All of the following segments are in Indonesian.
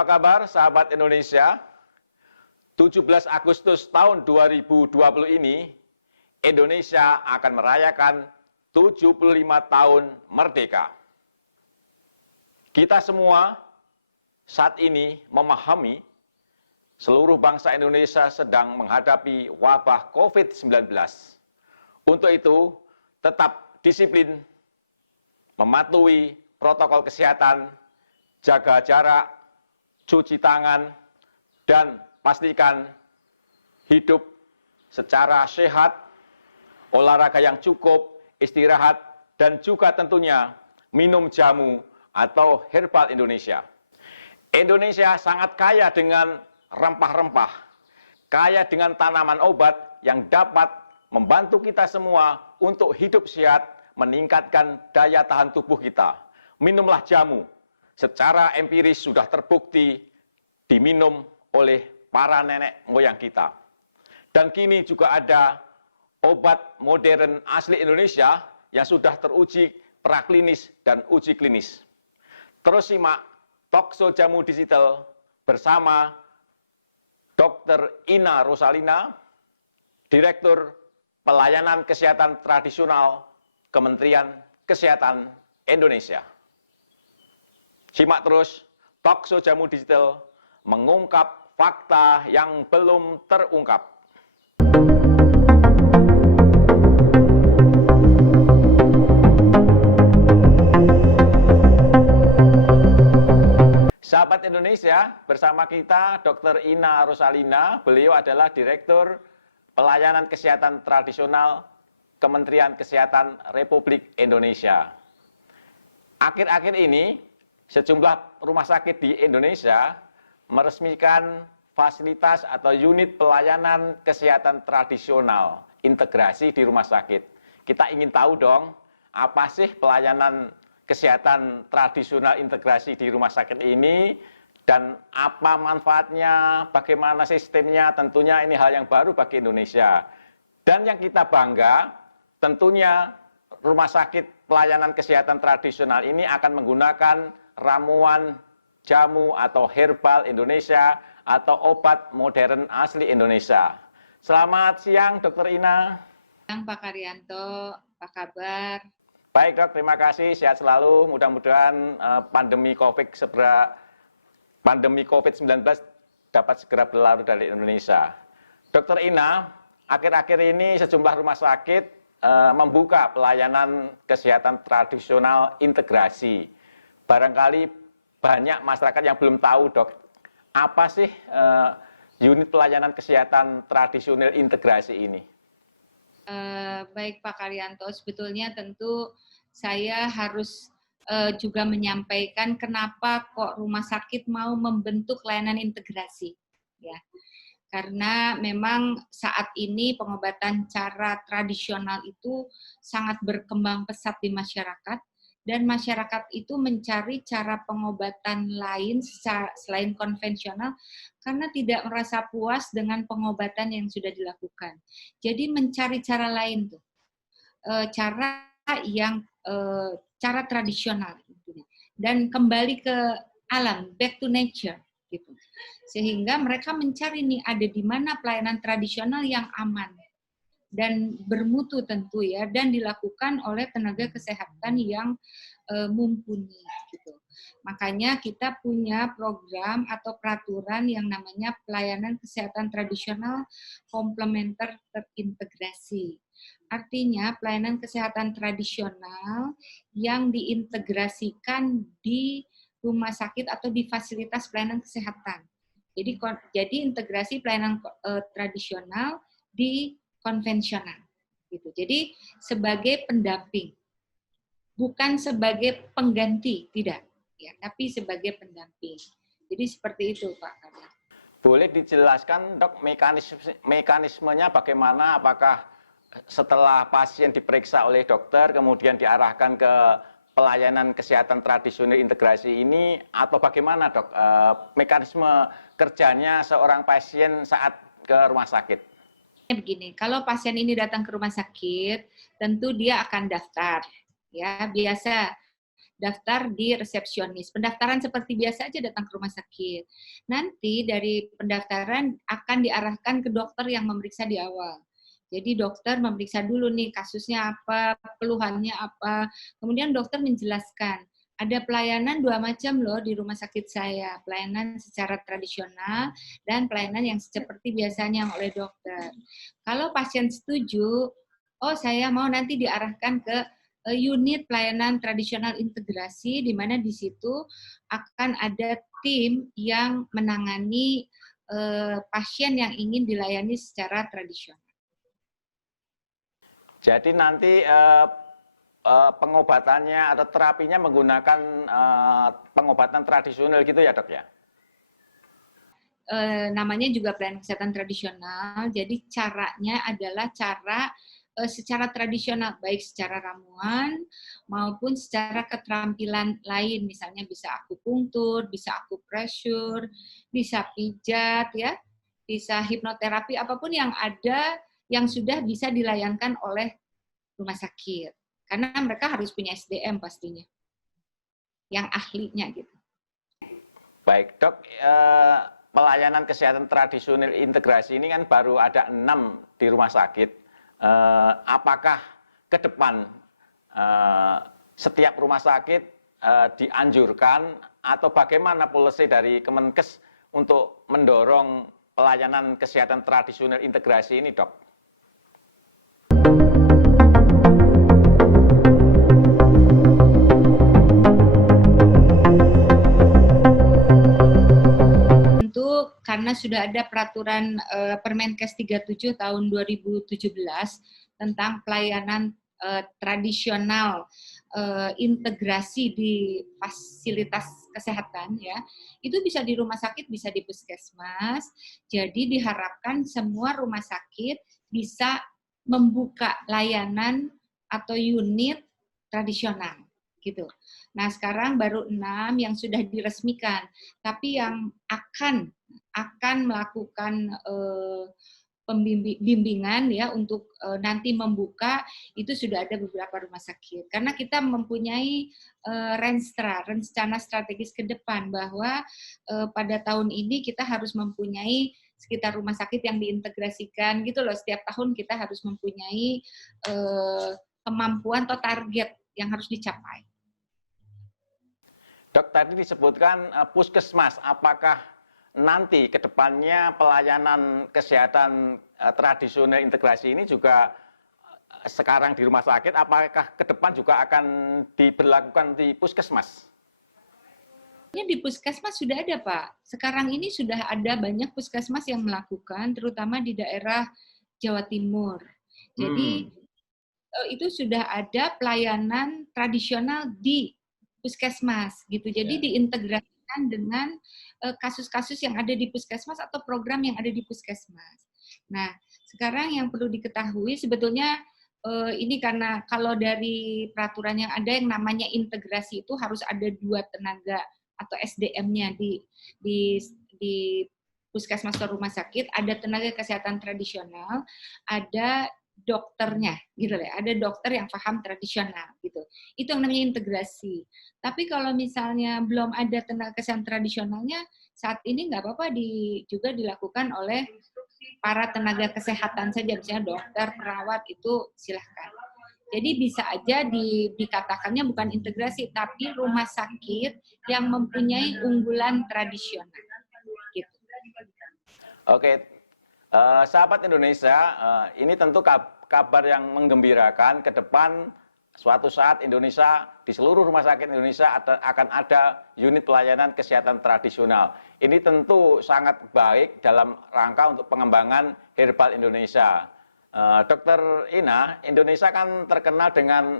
Apa kabar sahabat Indonesia? 17 Agustus tahun 2020 ini, Indonesia akan merayakan 75 tahun merdeka. Kita semua saat ini memahami seluruh bangsa Indonesia sedang menghadapi wabah COVID-19. Untuk itu, tetap disiplin, mematuhi protokol kesehatan, jaga jarak, cuci tangan, dan pastikan hidup secara sehat, olahraga yang cukup, istirahat, dan juga tentunya minum jamu atau herbal Indonesia. Indonesia sangat kaya dengan rempah-rempah, kaya dengan tanaman obat yang dapat membantu kita semua untuk hidup sehat, meningkatkan daya tahan tubuh kita. Minumlah jamu, secara empiris sudah terbukti diminum oleh para nenek moyang kita. Dan kini juga ada obat modern asli Indonesia yang sudah teruji praklinis dan uji klinis. Terus simak Talkshow Jamu Digital bersama Dr. Ina Rosalina, Direktur Pelayanan Kesehatan Tradisional Kementerian Kesehatan Indonesia. Simak terus Talkshow Jamu Digital mengungkap fakta yang belum terungkap. Sahabat Indonesia, bersama kita Dr. Ina Rosalina, beliau adalah Direktur Pelayanan Kesehatan Tradisional Kementerian Kesehatan Republik Indonesia. Akhir-akhir ini, sejumlah rumah sakit di Indonesia meresmikan fasilitas atau unit pelayanan kesehatan tradisional integrasi di rumah sakit. Kita ingin tahu dong, apa sih pelayanan kesehatan tradisional integrasi di rumah sakit ini dan apa manfaatnya, bagaimana sistemnya, tentunya ini hal yang baru bagi Indonesia. Dan yang kita bangga, tentunya rumah sakit pelayanan kesehatan tradisional ini akan menggunakan ramuan jamu atau herbal Indonesia atau obat modern asli Indonesia. Selamat siang, Dr. Ina. Siang, Pak Karyanto. Apa kabar? Baik, Dok. Terima kasih. Sehat selalu. Mudah-mudahan pandemi COVID-19 dapat segera berlalu dari Indonesia. Dr. Ina, akhir-akhir ini sejumlah rumah sakit membuka pelayanan kesehatan tradisional integrasi. Barangkali banyak masyarakat yang belum tahu, Dok, apa sih unit pelayanan kesehatan tradisional integrasi ini? Baik Pak Karyanto, sebetulnya tentu saya harus juga menyampaikan kenapa kok rumah sakit mau membentuk layanan integrasi, ya. Karena memang saat ini pengobatan cara tradisional itu sangat berkembang pesat di masyarakat, dan masyarakat itu mencari cara pengobatan lain selain konvensional karena tidak merasa puas dengan pengobatan yang sudah dilakukan. Jadi mencari cara lain tuh, cara yang cara tradisional dan kembali ke alam, back to nature gitu. Sehingga mereka mencari nih ada di mana pelayanan tradisional yang aman dan bermutu tentu ya, dan dilakukan oleh tenaga kesehatan yang mumpuni gitu. Makanya kita punya program atau peraturan yang namanya pelayanan kesehatan tradisional komplementer terintegrasi. Artinya pelayanan kesehatan tradisional yang diintegrasikan di rumah sakit atau di fasilitas pelayanan kesehatan. Jadi integrasi pelayanan tradisional di konvensional gitu. Jadi sebagai pendamping, bukan sebagai pengganti, tidak ya, tapi sebagai pendamping. Jadi seperti itu Pak Kadir. Boleh dijelaskan, Dok, mekanismenya bagaimana? Apakah setelah pasien diperiksa oleh dokter kemudian diarahkan ke pelayanan kesehatan tradisional integrasi ini, atau bagaimana, Dok, mekanisme kerjanya seorang pasien saat ke rumah sakit? Begini, kalau pasien ini datang ke rumah sakit, tentu dia akan daftar, ya biasa daftar di resepsionis. Pendaftaran seperti biasa aja datang ke rumah sakit. Nanti dari pendaftaran akan diarahkan ke dokter yang memeriksa di awal. Jadi dokter memeriksa dulu nih kasusnya apa, keluhannya apa, kemudian dokter menjelaskan. Ada pelayanan 2 macam loh di rumah sakit saya, pelayanan secara tradisional dan pelayanan yang seperti biasanya oleh dokter. Kalau pasien setuju, oh saya mau nanti diarahkan ke unit pelayanan tradisional integrasi, di mana di situ akan ada tim yang menangani pasien yang ingin dilayani secara tradisional. Jadi nanti pengobatannya atau terapinya menggunakan pengobatan tradisional gitu ya dok ya? Namanya juga pelayanan kesehatan tradisional, jadi caranya adalah cara secara tradisional, baik secara ramuan maupun secara keterampilan lain, misalnya bisa akupunktur, bisa akupressure, bisa pijat, ya, bisa hipnoterapi, apapun yang ada yang sudah bisa dilayankan oleh rumah sakit. Karena mereka harus punya SDM pastinya, yang ahlinya gitu. Baik dok, pelayanan kesehatan tradisional integrasi ini kan baru ada 6 di rumah sakit. Apakah ke depan setiap rumah sakit dianjurkan atau bagaimana polisi dari Kemenkes untuk mendorong pelayanan kesehatan tradisional integrasi ini dok? Karena sudah ada peraturan Permenkes 37 tahun 2017 tentang pelayanan tradisional integrasi di fasilitas kesehatan, ya, itu bisa di rumah sakit, bisa di puskesmas. Jadi diharapkan semua rumah sakit bisa membuka layanan atau unit tradisional gitu. Nah, sekarang baru 6 yang sudah diresmikan, tapi yang akan melakukan bimbingan ya untuk nanti membuka itu sudah ada beberapa rumah sakit. Karena kita mempunyai rencana strategis ke depan bahwa pada tahun ini kita harus mempunyai sekitar rumah sakit yang diintegrasikan gitu loh. Setiap tahun kita harus mempunyai kemampuan atau target yang harus dicapai. Dok, tadi disebutkan puskesmas, apakah nanti ke depannya pelayanan kesehatan tradisional integrasi ini juga sekarang di rumah sakit, apakah ke depan juga akan diberlakukan di puskesmas? Di puskesmas sudah ada, Pak. Sekarang ini sudah ada banyak puskesmas yang melakukan, terutama di daerah Jawa Timur. Jadi itu sudah ada pelayanan tradisional di puskesmas gitu. Jadi diintegrasikan dengan kasus-kasus yang ada di puskesmas atau program yang ada di puskesmas. Nah, sekarang yang perlu diketahui sebetulnya ini karena kalau dari peraturan yang ada yang namanya integrasi itu harus ada 2 tenaga atau SDM-nya di puskesmas atau rumah sakit, ada tenaga kesehatan tradisional, ada dokternya gitu ya, ada dokter yang paham tradisional gitu. Itu yang namanya integrasi. Tapi kalau misalnya belum ada tenaga kesehatan tradisionalnya, saat ini nggak apa-apa juga dilakukan oleh para tenaga kesehatan saja, misalnya dokter, perawat, itu silahkan. Jadi bisa aja dikatakannya bukan integrasi, tapi rumah sakit yang mempunyai unggulan tradisional. Gitu. Oke, sahabat Indonesia, ini tentu kabar yang menggembirakan. Ke depan suatu saat Indonesia, di seluruh rumah sakit Indonesia akan ada unit pelayanan kesehatan tradisional. Ini tentu sangat baik dalam rangka untuk pengembangan herbal Indonesia. Dokter Ina, Indonesia kan terkenal dengan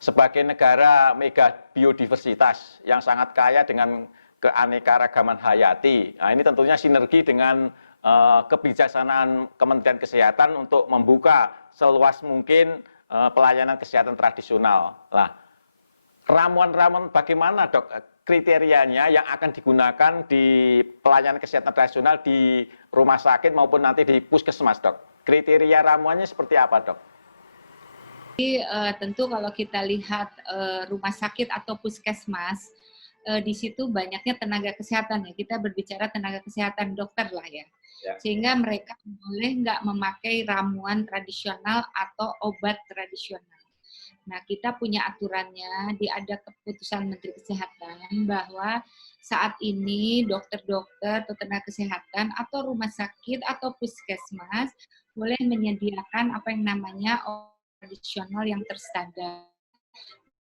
sebagai negara mega biodiversitas yang sangat kaya dengan keanekaragaman hayati. Nah, ini tentunya sinergi dengan kebijaksanaan Kementerian Kesehatan untuk membuka seluas mungkin pelayanan kesehatan tradisional. Nah, ramuan-ramuan bagaimana dok kriterianya yang akan digunakan di pelayanan kesehatan tradisional di rumah sakit maupun nanti di puskesmas dok? Kriteria ramuannya seperti apa dok? Tentu kalau kita lihat rumah sakit atau puskesmas, di situ banyaknya tenaga kesehatan ya. Kita berbicara tenaga kesehatan dokter lah ya. Sehingga mereka boleh nggak memakai ramuan tradisional atau obat tradisional. Nah, kita punya aturannya, ada keputusan Menteri Kesehatan bahwa saat ini dokter-dokter atau tenaga kesehatan atau rumah sakit atau puskesmas boleh menyediakan apa yang namanya obat tradisional yang terstandar,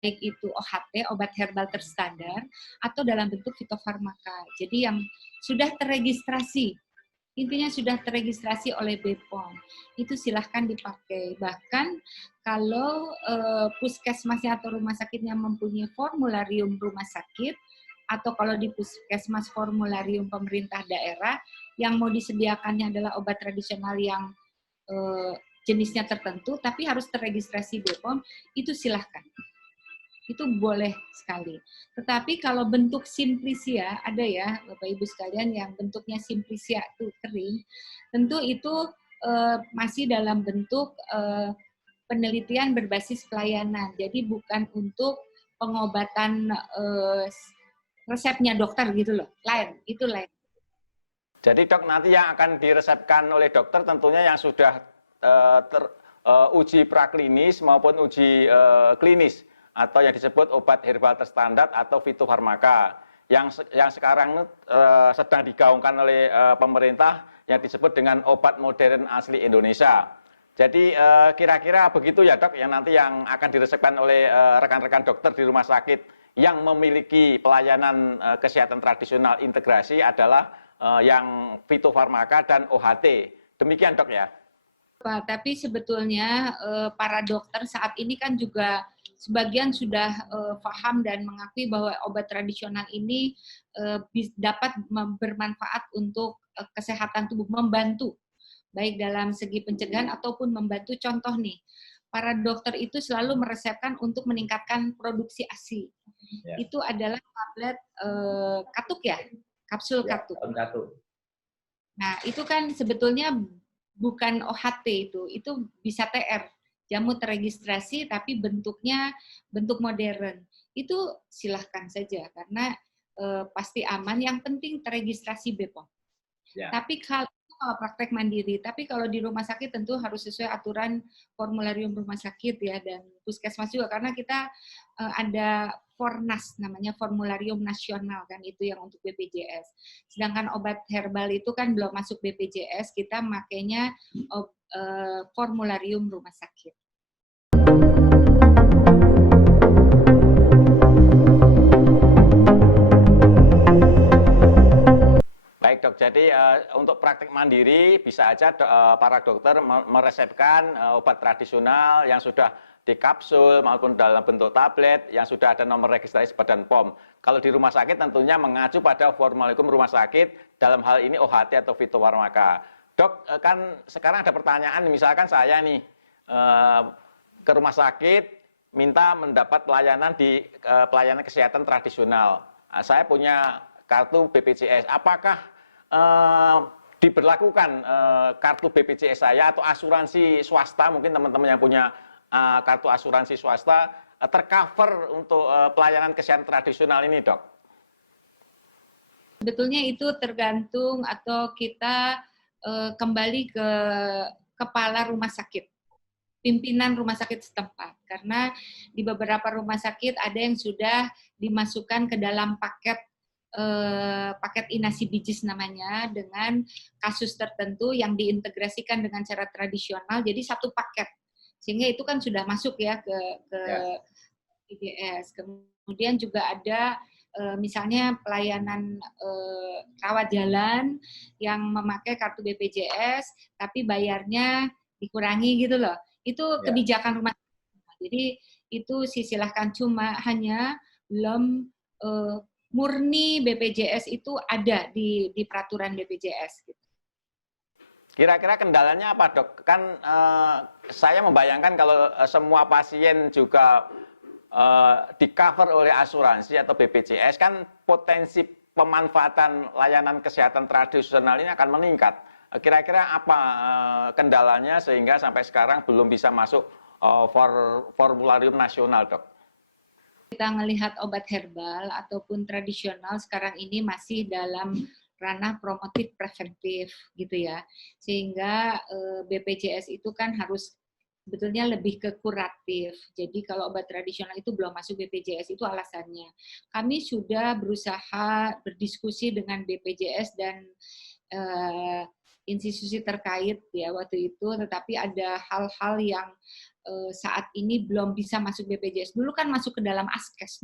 baik itu OHT, obat herbal terstandar, atau dalam bentuk fitofarmaka. Jadi yang sudah terregistrasi, intinya sudah terregistrasi oleh BPOM, itu silahkan dipakai. Bahkan kalau puskesmasnya atau rumah sakitnya mempunyai formularium rumah sakit, atau kalau di puskesmas formularium pemerintah daerah, yang mau disediakannya adalah obat tradisional yang jenisnya tertentu, tapi harus terregistrasi BPOM, itu silahkan. Itu boleh sekali. Tetapi kalau bentuk simplisia, ada ya Bapak Ibu sekalian yang bentuknya simplisia itu kering, tentu itu masih dalam bentuk penelitian berbasis pelayanan. Jadi bukan untuk pengobatan resepnya dokter gitu loh. Lain, itu lain. Jadi dok, nanti yang akan diresepkan oleh dokter tentunya yang sudah uji praklinis maupun uji klinis, atau yang disebut obat herbal terstandar atau fitofarmaka, yang sekarang sedang digaungkan oleh pemerintah yang disebut dengan obat modern asli Indonesia. Jadi kira-kira begitu ya dok, yang nanti yang akan diresepkan oleh rekan-rekan dokter di rumah sakit yang memiliki pelayanan kesehatan tradisional integrasi adalah yang fitofarmaka dan OHT. Demikian dok ya. Pak, tapi sebetulnya para dokter saat ini kan juga sebagian sudah paham dan mengakui bahwa obat tradisional ini dapat bermanfaat untuk kesehatan tubuh, membantu baik dalam segi pencegahan ataupun membantu. Contoh nih, para dokter itu selalu meresepkan untuk meningkatkan produksi ASI. Ya. Itu adalah tablet katuk ya, kapsul ya, katuk. Nah, itu kan sebetulnya bukan OHT, itu bisa TR, jamu terregistrasi tapi bentuknya bentuk modern. Itu silahkan saja karena pasti aman, yang penting terregistrasi BPOM. Ya. Tapi kalau praktek mandiri, tapi kalau di rumah sakit tentu harus sesuai aturan formularium rumah sakit ya, dan puskesmas juga, karena kita ada Fornas, namanya formularium nasional kan, itu yang untuk BPJS. Sedangkan obat herbal itu kan belum masuk BPJS, kita makainya formularium rumah sakit. Baik dok, jadi untuk praktik mandiri bisa aja para dokter meresepkan obat tradisional yang sudah di kapsul maupun dalam bentuk tablet yang sudah ada nomor registrasi Badan POM. Kalau di rumah sakit tentunya mengacu pada formularium rumah sakit, dalam hal ini OHT atau fitofarmaka. Dok, kan sekarang ada pertanyaan, misalkan saya nih ke rumah sakit minta mendapat pelayanan di pelayanan kesehatan tradisional. Saya punya kartu BPJS, apakah diberlakukan kartu BPJS saya atau asuransi swasta, mungkin teman-teman yang punya kartu asuransi swasta tercover untuk pelayanan kesehatan tradisional ini, dok? Sebetulnya itu tergantung, atau kita kembali ke kepala rumah sakit, pimpinan rumah sakit setempat, karena di beberapa rumah sakit ada yang sudah dimasukkan ke dalam paket inasi bijis namanya, dengan kasus tertentu yang diintegrasikan dengan cara tradisional, jadi satu paket, sehingga itu kan sudah masuk ya ke BPJS. Kemudian juga ada misalnya pelayanan rawat jalan yang memakai kartu BPJS tapi bayarnya dikurangi gitu loh, itu kebijakan rumah sakit. Jadi itu silahkan, cuma hanya belum murni BPJS itu ada di peraturan BPJS. Gitu. Kira-kira kendalanya apa dok? Kan saya membayangkan kalau semua pasien juga di-cover oleh asuransi atau BPJS, kan potensi pemanfaatan layanan kesehatan tradisional ini akan meningkat. Kira-kira apa kendalanya sehingga sampai sekarang belum bisa masuk formularium nasional, Dok? Kita melihat obat herbal ataupun tradisional sekarang ini masih dalam ranah promotif preventif gitu ya. Sehingga BPJS itu kan harus sebetulnya lebih ke kuratif. Jadi kalau obat tradisional itu belum masuk BPJS itu alasannya. Kami sudah berusaha berdiskusi dengan BPJS dan institusi terkait ya waktu itu, tetapi ada hal-hal yang saat ini belum bisa masuk BPJS. Dulu kan masuk ke dalam askes,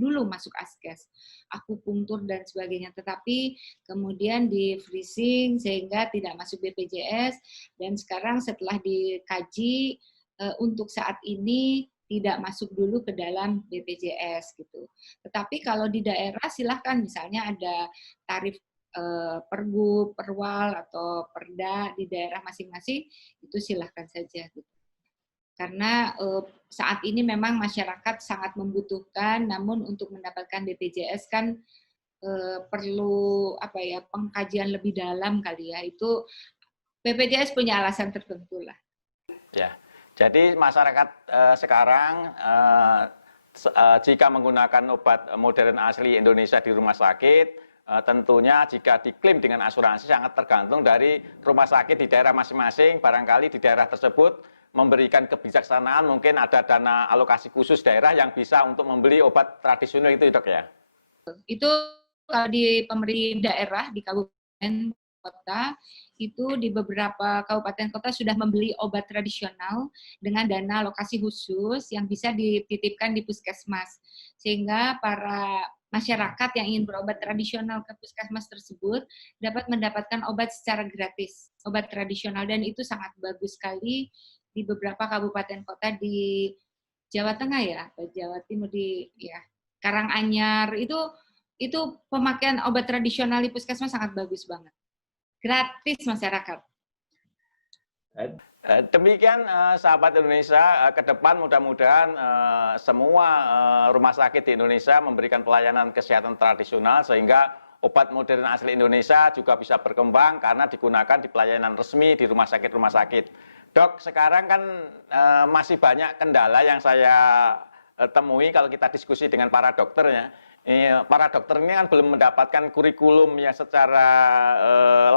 akupunktur dan sebagainya. Tetapi kemudian di freezing sehingga tidak masuk BPJS. Dan sekarang setelah dikaji, untuk saat ini tidak masuk dulu ke dalam BPJS gitu. Tetapi kalau di daerah silahkan, misalnya ada tarif pergub, perwal atau perda di daerah masing-masing, itu silahkan saja gitu. Karena saat ini memang masyarakat sangat membutuhkan, namun untuk mendapatkan BPJS kan perlu pengkajian lebih dalam kali ya. Itu BPJS punya alasan tertentu lah. Ya, jadi masyarakat sekarang jika menggunakan obat modern asli Indonesia di rumah sakit, tentunya jika diklaim dengan asuransi sangat tergantung dari rumah sakit di daerah masing-masing. Barangkali di daerah tersebut memberikan kebijaksanaan, mungkin ada dana alokasi khusus daerah yang bisa untuk membeli obat tradisional itu, Dok ya? Itu di pemerintah daerah, di kabupaten kota, itu di beberapa kabupaten kota sudah membeli obat tradisional dengan dana alokasi khusus yang bisa dititipkan di puskesmas. Sehingga para masyarakat yang ingin berobat tradisional ke puskesmas tersebut dapat mendapatkan obat secara gratis, obat tradisional, dan itu sangat bagus sekali di beberapa kabupaten kota di Jawa Tengah ya, Jawa Timur, di ya Karanganyar, itu pemakaian obat tradisional di puskesmas sangat bagus banget. Gratis masyarakat. Demikian sahabat Indonesia, ke depan mudah-mudahan semua rumah sakit di Indonesia memberikan pelayanan kesehatan tradisional sehingga obat modern asli Indonesia juga bisa berkembang karena digunakan di pelayanan resmi di rumah sakit. Dok, sekarang kan masih banyak kendala yang saya temui kalau kita diskusi dengan para dokternya. Para dokter ini kan belum mendapatkan kurikulum yang secara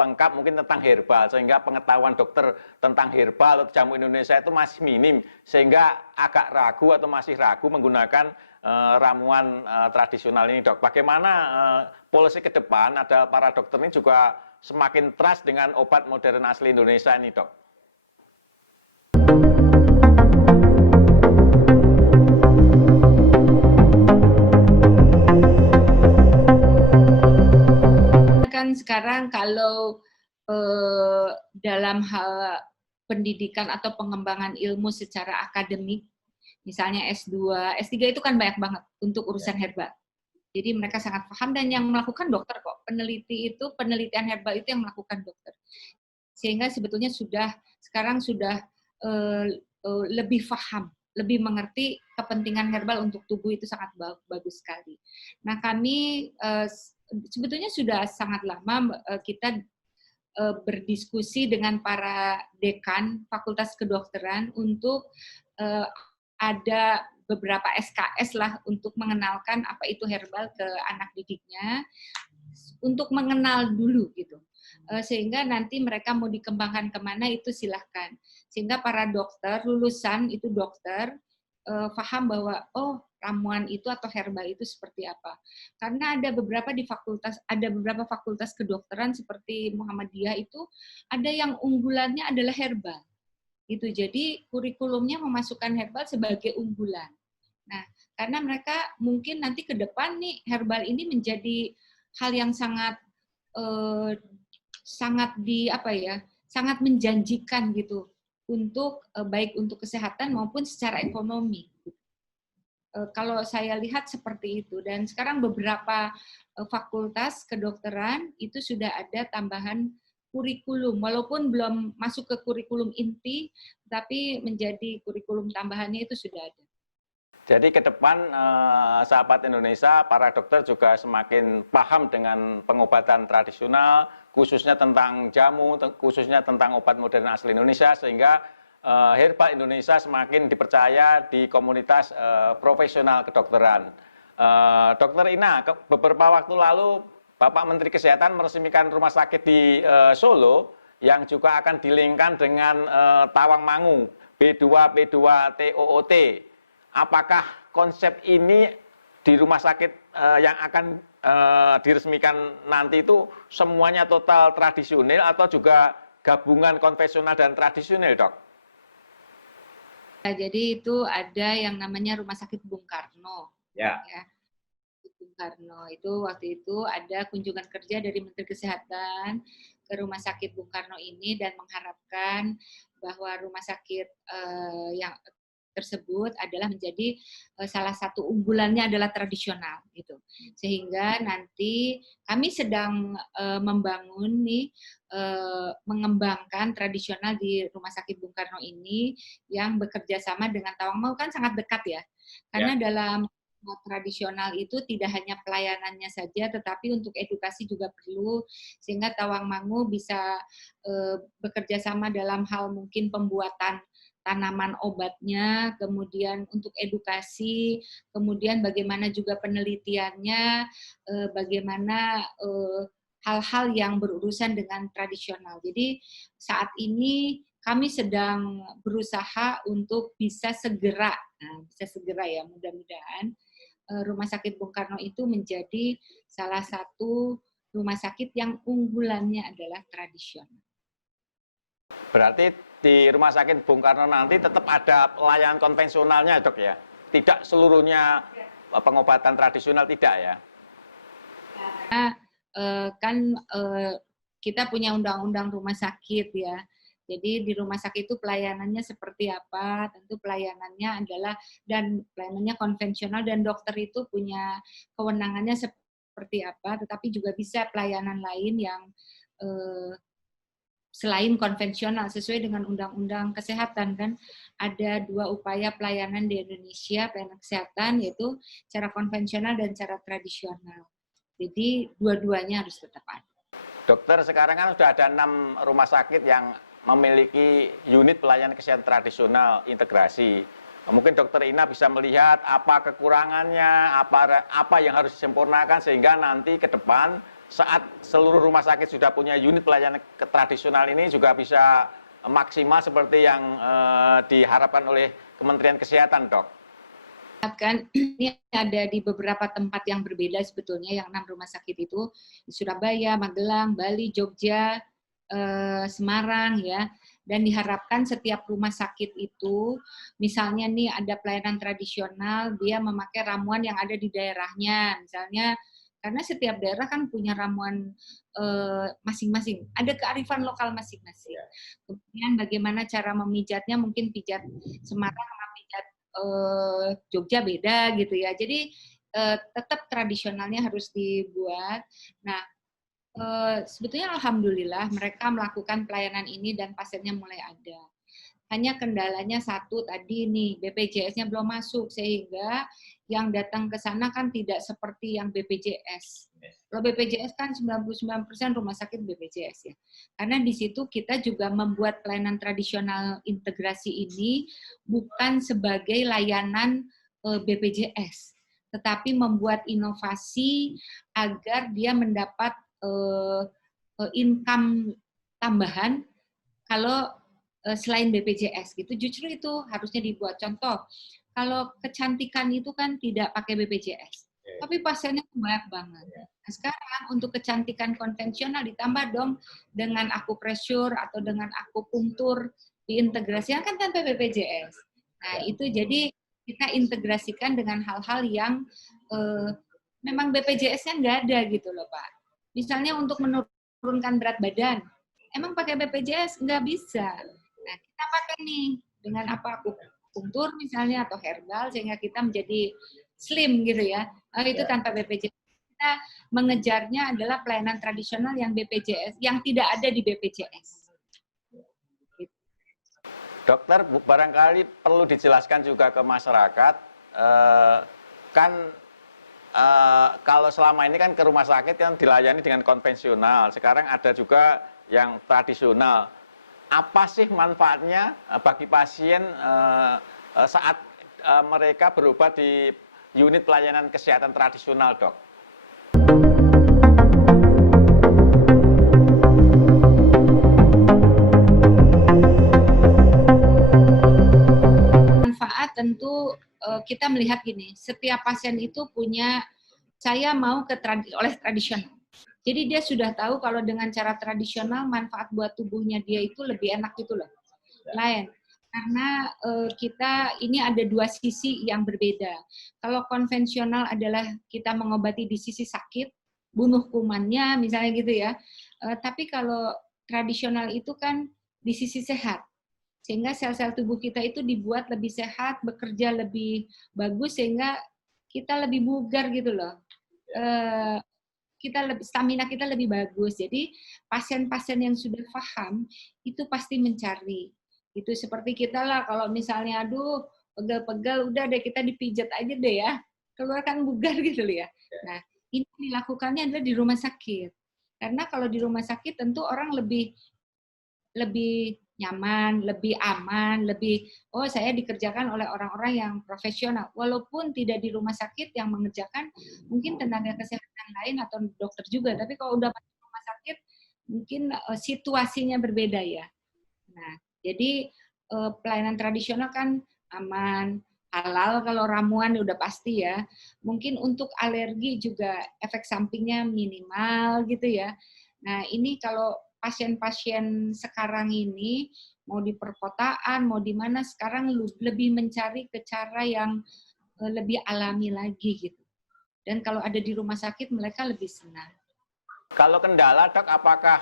lengkap mungkin tentang herbal, sehingga pengetahuan dokter tentang herbal atau jamu Indonesia itu masih minim, sehingga agak ragu atau masih ragu menggunakan ramuan tradisional ini, Dok. Bagaimana polisi ke depan ada para dokter ini juga semakin trust dengan obat modern asli Indonesia ini, Dok? Sekarang kalau dalam hal pendidikan atau pengembangan ilmu secara akademik, misalnya S2, S3 itu kan banyak banget untuk urusan herbal. Jadi mereka sangat paham, dan yang melakukan dokter kok. Penelitian herbal itu yang melakukan dokter. Sehingga sebetulnya sekarang sudah lebih paham, lebih mengerti kepentingan herbal untuk tubuh itu sangat bagus sekali. Nah, kami sebetulnya sudah sangat lama kita berdiskusi dengan para dekan Fakultas Kedokteran untuk ada beberapa SKS lah untuk mengenalkan apa itu herbal ke anak didiknya, untuk mengenal dulu gitu. Sehingga nanti mereka mau dikembangkan kemana itu silahkan. Sehingga para dokter, lulusan itu dokter, paham bahwa ramuan itu atau herbal itu seperti apa. Karena ada beberapa fakultas kedokteran seperti Muhammadiyah itu ada yang unggulannya adalah herbal. Gitu. Jadi kurikulumnya memasukkan herbal sebagai unggulan. Nah, karena mereka mungkin nanti ke depan nih herbal ini menjadi hal yang sangat sangat menjanjikan gitu untuk baik untuk kesehatan maupun secara ekonomi. Kalau saya lihat seperti itu, dan sekarang beberapa fakultas kedokteran itu sudah ada tambahan kurikulum, walaupun belum masuk ke kurikulum inti, tapi menjadi kurikulum tambahannya itu sudah ada. Jadi ke depan sahabat Indonesia, para dokter juga semakin paham dengan pengobatan tradisional, khususnya tentang jamu, khususnya tentang obat modern asli Indonesia, sehingga herbal Indonesia semakin dipercaya di komunitas profesional kedokteran. Dokter Ina, beberapa waktu lalu Bapak Menteri Kesehatan meresmikan rumah sakit di Solo yang juga akan dilingkan dengan Tawangmangu B2P2TOOT. Apakah konsep ini di rumah sakit yang akan diresmikan nanti itu semuanya total tradisional atau juga gabungan konvensional dan tradisional, Dok? Nah, jadi itu ada yang namanya Rumah Sakit Bung Karno. Ya. Ya. Bung Karno itu waktu itu ada kunjungan kerja dari Menteri Kesehatan ke Rumah Sakit Bung Karno ini dan mengharapkan bahwa rumah sakit yang tersebut adalah menjadi salah satu unggulannya adalah tradisional gitu. Sehingga nanti kami sedang membangun nih mengembangkan tradisional di Rumah Sakit Bung Karno ini yang bekerja sama dengan Tawangmangu kan sangat dekat ya. Karena dalam tradisional itu tidak hanya pelayanannya saja, tetapi untuk edukasi juga perlu, sehingga Tawangmangu bisa bekerja sama dalam hal mungkin pembuatan tanaman obatnya, kemudian untuk edukasi, kemudian bagaimana juga penelitiannya, bagaimana hal-hal yang berurusan dengan tradisional. Jadi saat ini kami sedang berusaha untuk bisa segera ya mudah-mudahan Rumah Sakit Bung Karno itu menjadi salah satu rumah sakit yang unggulannya adalah tradisional. Berarti di Rumah Sakit Bung Karno nanti tetap ada pelayanan konvensionalnya, Dok ya? Tidak seluruhnya pengobatan tradisional, tidak ya? Karena kan kita punya undang-undang rumah sakit ya. Jadi di rumah sakit itu pelayanannya seperti apa? Tentu pelayanannya adalah dan pelayanannya konvensional dan dokter itu punya kewenangannya seperti apa, tetapi juga bisa pelayanan lain yang selain konvensional sesuai dengan undang-undang kesehatan kan ada 2 upaya pelayanan di Indonesia, pelayanan kesehatan yaitu cara konvensional dan cara tradisional. Jadi dua-duanya harus tetap ada. Dokter, sekarang kan sudah ada 6 rumah sakit yang memiliki unit pelayanan kesehatan tradisional integrasi. Mungkin Dokter Ina bisa melihat apa kekurangannya, apa yang harus disempurnakan sehingga nanti ke depan saat seluruh rumah sakit sudah punya unit pelayanan tradisional ini juga bisa maksimal seperti yang diharapkan oleh Kementerian Kesehatan, Dok. Kan ini ada di beberapa tempat yang berbeda sebetulnya yang 6 rumah sakit itu di Surabaya, Magelang, Bali, Jogja, Semarang ya, dan diharapkan setiap rumah sakit itu misalnya nih ada pelayanan tradisional dia memakai ramuan yang ada di daerahnya misalnya karena setiap daerah kan punya ramuan masing-masing ada kearifan lokal masing-masing kemudian bagaimana cara memijatnya mungkin pijat Semarang sama pijat Jogja beda gitu ya jadi tetap tradisionalnya harus dibuat. Nah sebetulnya alhamdulillah mereka melakukan pelayanan ini dan pasiennya mulai ada. Hanya kendalanya satu tadi nih, BPJS-nya belum masuk sehingga yang datang ke sana kan tidak seperti yang BPJS. Kalau BPJS kan 99% rumah sakit BPJS ya. Karena di situ kita juga membuat pelayanan tradisional integrasi ini bukan sebagai layanan BPJS, tetapi membuat inovasi agar dia mendapat income tambahan kalau selain BPJS gitu. Justru itu harusnya dibuat contoh. Kalau kecantikan itu kan tidak pakai BPJS, tapi pasiennya banyak banget. Nah, sekarang untuk kecantikan konvensional ditambah dong dengan akupresur atau dengan akupunktur diintegrasikan kan tanpa BPJS. Nah itu jadi kita integrasikan dengan hal-hal yang memang BPJS-nya nggak ada gitu loh Pak. Misalnya untuk menurunkan berat badan, emang pakai BPJS nggak bisa. Nah, kita pakai nih dengan apa akupunktur misalnya atau herbal sehingga kita menjadi slim gitu ya. Itu tanpa BPJS. Kita mengejarnya adalah pelayanan tradisional yang BPJS yang tidak ada di BPJS. Dokter, barangkali perlu dijelaskan juga ke masyarakat, kan kalau selama ini kan ke rumah sakit yang dilayani dengan konvensional, sekarang ada juga yang tradisional. apa sih manfaatnya bagi pasien saat mereka berobat di unit pelayanan kesehatan tradisional, Dok? Manfaat tentu kita melihat gini, setiap pasien itu punya, saya mau oleh tradisional. Jadi dia sudah tahu kalau dengan cara tradisional manfaat buat tubuhnya dia itu lebih enak gitu loh. Lain. Karena kita ini ada dua sisi yang berbeda. Kalau konvensional adalah kita mengobati di sisi sakit, bunuh kumannya misalnya gitu ya. Tapi kalau tradisional itu kan di sisi sehat. Sehingga sel-sel tubuh kita itu dibuat lebih sehat, bekerja lebih bagus, sehingga kita lebih bugar gitu loh. Stamina kita lebih bagus. Jadi pasien-pasien yang sudah paham itu pasti mencari. Itu seperti kita lah, kalau misalnya aduh pegel-pegel, udah deh kita dipijat aja deh ya, keluarkan bugar gitu loh ya. Nah, ini dilakukannya adalah di rumah sakit. Karena kalau di rumah sakit tentu orang lebih nyaman, lebih aman, oh saya dikerjakan oleh orang-orang yang profesional. Walaupun tidak di rumah sakit yang mengerjakan, mungkin tenaga kesehatan lain atau dokter juga. Tapi kalau udah masuk rumah sakit, mungkin situasinya berbeda ya. Nah, jadi pelayanan tradisional kan aman, halal kalau ramuan udah pasti ya. Mungkin untuk alergi juga efek sampingnya minimal gitu ya. Nah, ini kalau pasien-pasien sekarang ini mau di perkotaan, mau di mana sekarang lebih mencari ke cara yang lebih alami lagi gitu. Dan kalau ada di rumah sakit mereka lebih senang. Kalau kendala, Dok, apakah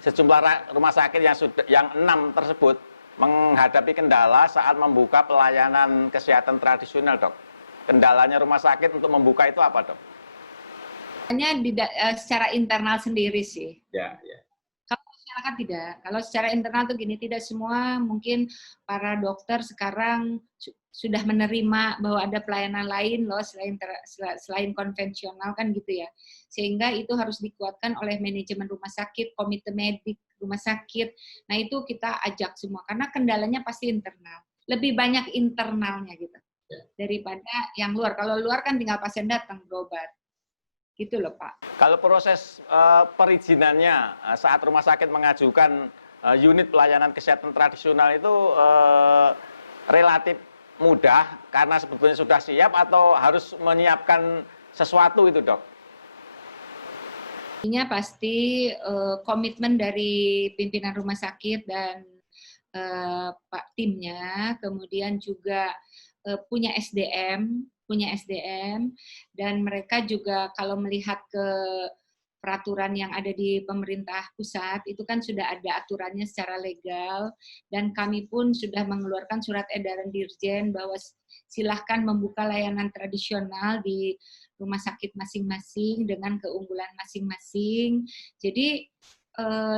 sejumlah rumah sakit yang 6 tersebut menghadapi kendala saat membuka pelayanan kesehatan tradisional, Dok? Kendalanya rumah sakit untuk membuka itu apa, Dok? Hanya secara internal sendiri sih. Ya, ya. Kalau masyarakat tidak. Kalau secara internal tuh gini, tidak semua mungkin para dokter sekarang sudah menerima bahwa ada pelayanan lain loh selain konvensional kan gitu ya. Sehingga itu harus dikuatkan oleh manajemen rumah sakit, komite medik rumah sakit. Nah, itu kita ajak semua karena kendalanya pasti internal. Lebih banyak internalnya gitu. Daripada yang luar. Kalau luar kan tinggal pasien datang berobat. Gitu loh, Pak. Kalau proses perizinannya saat rumah sakit mengajukan unit pelayanan kesehatan tradisional itu relatif mudah karena sebetulnya sudah siap atau harus menyiapkan sesuatu itu, Dok? Intinya pasti komitmen dari pimpinan rumah sakit dan Pak timnya, kemudian juga punya SDM, dan mereka juga kalau melihat ke peraturan yang ada di pemerintah pusat, itu kan sudah ada aturannya secara legal, dan kami pun sudah mengeluarkan surat edaran Dirjen bahwa silahkan membuka layanan tradisional di rumah sakit masing-masing dengan keunggulan masing-masing. Jadi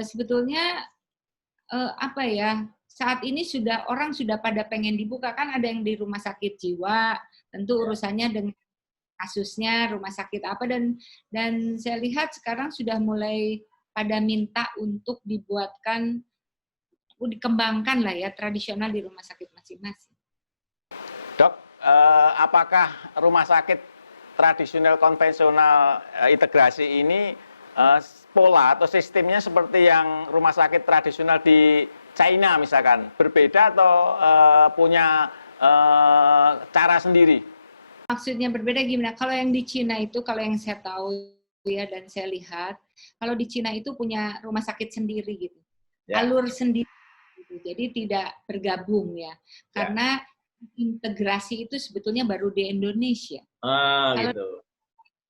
sebetulnya apa ya, saat ini orang sudah pada pengen dibuka, kan ada yang di rumah sakit jiwa, tentu urusannya dengan kasusnya rumah sakit apa, dan saya lihat sekarang sudah mulai pada minta untuk dikembangkan lah ya tradisional di rumah sakit masing-masing. Dok, apakah rumah sakit tradisional konvensional integrasi ini pola atau sistemnya seperti yang rumah sakit tradisional di China misalkan, berbeda atau punya cara sendiri? Maksudnya berbeda gimana? Kalau yang di Cina itu, kalau yang saya tahu ya dan saya lihat, kalau di Cina itu punya rumah sakit sendiri gitu, alur sendiri, gitu. Jadi tidak bergabung ya, karena integrasi itu sebetulnya baru di Indonesia. Kalau Gitu.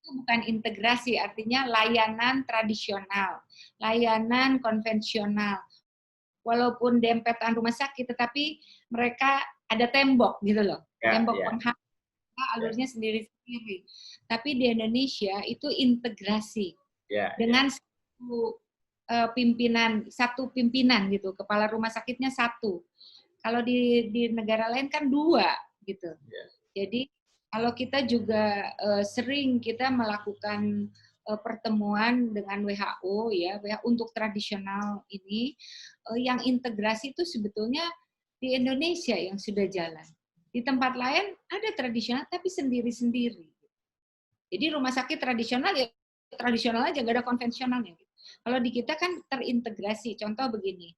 itu bukan integrasi, artinya layanan tradisional, layanan konvensional. Walaupun dempetan rumah sakit, tetapi mereka ada tembok gitu loh, tembok penghalang, alurnya sendiri-sendiri. Tapi di Indonesia itu integrasi dengan satu pimpinan gitu, kepala rumah sakitnya satu. Kalau di negara lain kan dua gitu. Jadi kalau kita juga sering kita melakukan pertemuan dengan WHO ya, untuk tradisional ini yang integrasi itu sebetulnya di Indonesia yang sudah jalan. Di tempat lain ada tradisional tapi sendiri-sendiri. Jadi rumah sakit tradisional ya tradisional aja, nggak ada konvensionalnya. Kalau di kita kan terintegrasi. Contoh begini,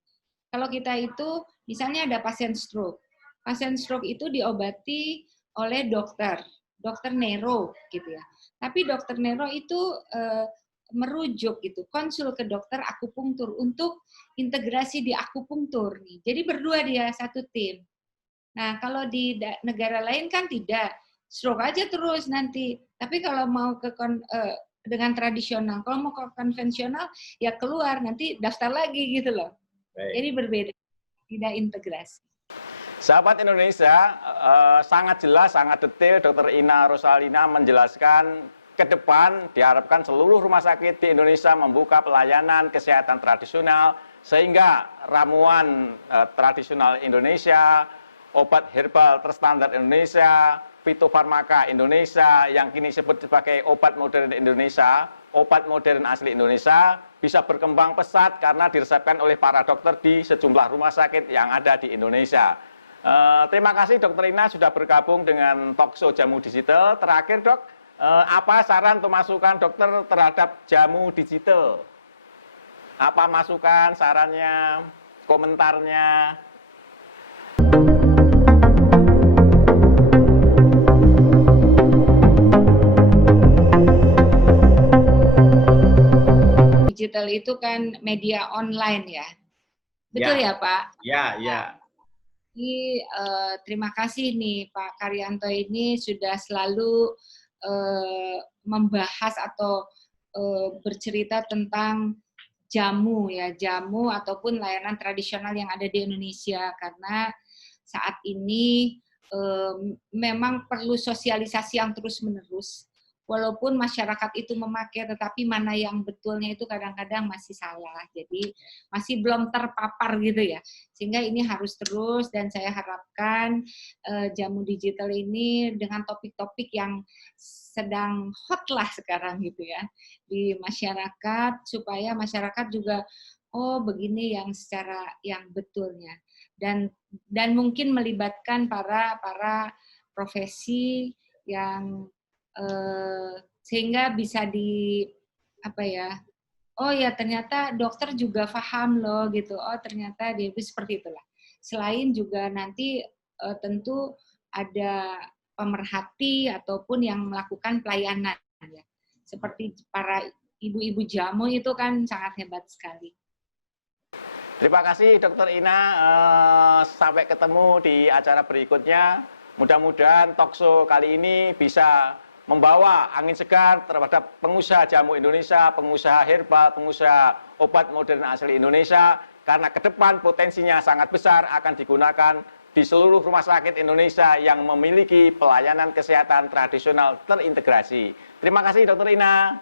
kalau kita itu misalnya ada pasien stroke itu diobati oleh dokter neuro gitu ya. Tapi dokter neuro itu merujuk gitu, konsul ke dokter akupunktur untuk integrasi di akupunktur nih. Jadi berdua dia satu tim. Nah, kalau di negara lain kan tidak, stroke aja terus nanti. Tapi kalau mau dengan tradisional, kalau mau ke konvensional ya keluar nanti daftar lagi gitu loh. Baik. Jadi berbeda, tidak integrasi. Sahabat Indonesia, sangat jelas, sangat detail Dr. Ina Rosalina menjelaskan ke depan diharapkan seluruh rumah sakit di Indonesia membuka pelayanan kesehatan tradisional sehingga ramuan tradisional Indonesia, obat herbal terstandar Indonesia, fitofarmaka Indonesia yang kini disebut sebagai obat modern Indonesia, obat modern asli Indonesia bisa berkembang pesat karena diresepkan oleh para dokter di sejumlah rumah sakit yang ada di Indonesia. Terima kasih Dr. Ina sudah bergabung dengan Talkshow Jamu Digital. Terakhir Dok, apa saran atau masukan dokter terhadap jamu digital? Apa masukan, sarannya, komentarnya? Digital itu kan media online ya. Betul ya, Pak? Ya. Jadi terima kasih nih Pak Karyanto ini sudah selalu membahas atau bercerita tentang jamu ataupun layanan tradisional yang ada di Indonesia karena saat ini memang perlu sosialisasi yang terus-menerus. Walaupun masyarakat itu memakai, tetapi mana yang betulnya itu kadang-kadang masih salah. Jadi masih belum terpapar gitu ya. Sehingga ini harus terus dan saya harapkan jamu digital ini dengan topik-topik yang sedang hot lah sekarang gitu ya di masyarakat supaya masyarakat juga oh begini yang secara yang betulnya dan mungkin melibatkan para profesi yang sehingga bisa oh ya ternyata dokter juga paham loh gitu, oh ternyata dia seperti itulah. Selain juga nanti tentu ada pemerhati ataupun yang melakukan pelayanan ya. Seperti para ibu-ibu jamu itu kan sangat hebat sekali. Terima kasih Dr. Ina, sampai ketemu di acara berikutnya. Mudah-mudahan talkshow kali ini bisa membawa angin segar terhadap pengusaha jamu Indonesia, pengusaha herbal, pengusaha obat modern asli Indonesia, karena ke depan potensinya sangat besar akan digunakan di seluruh rumah sakit Indonesia yang memiliki pelayanan kesehatan tradisional terintegrasi. Terima kasih Dr. Ina.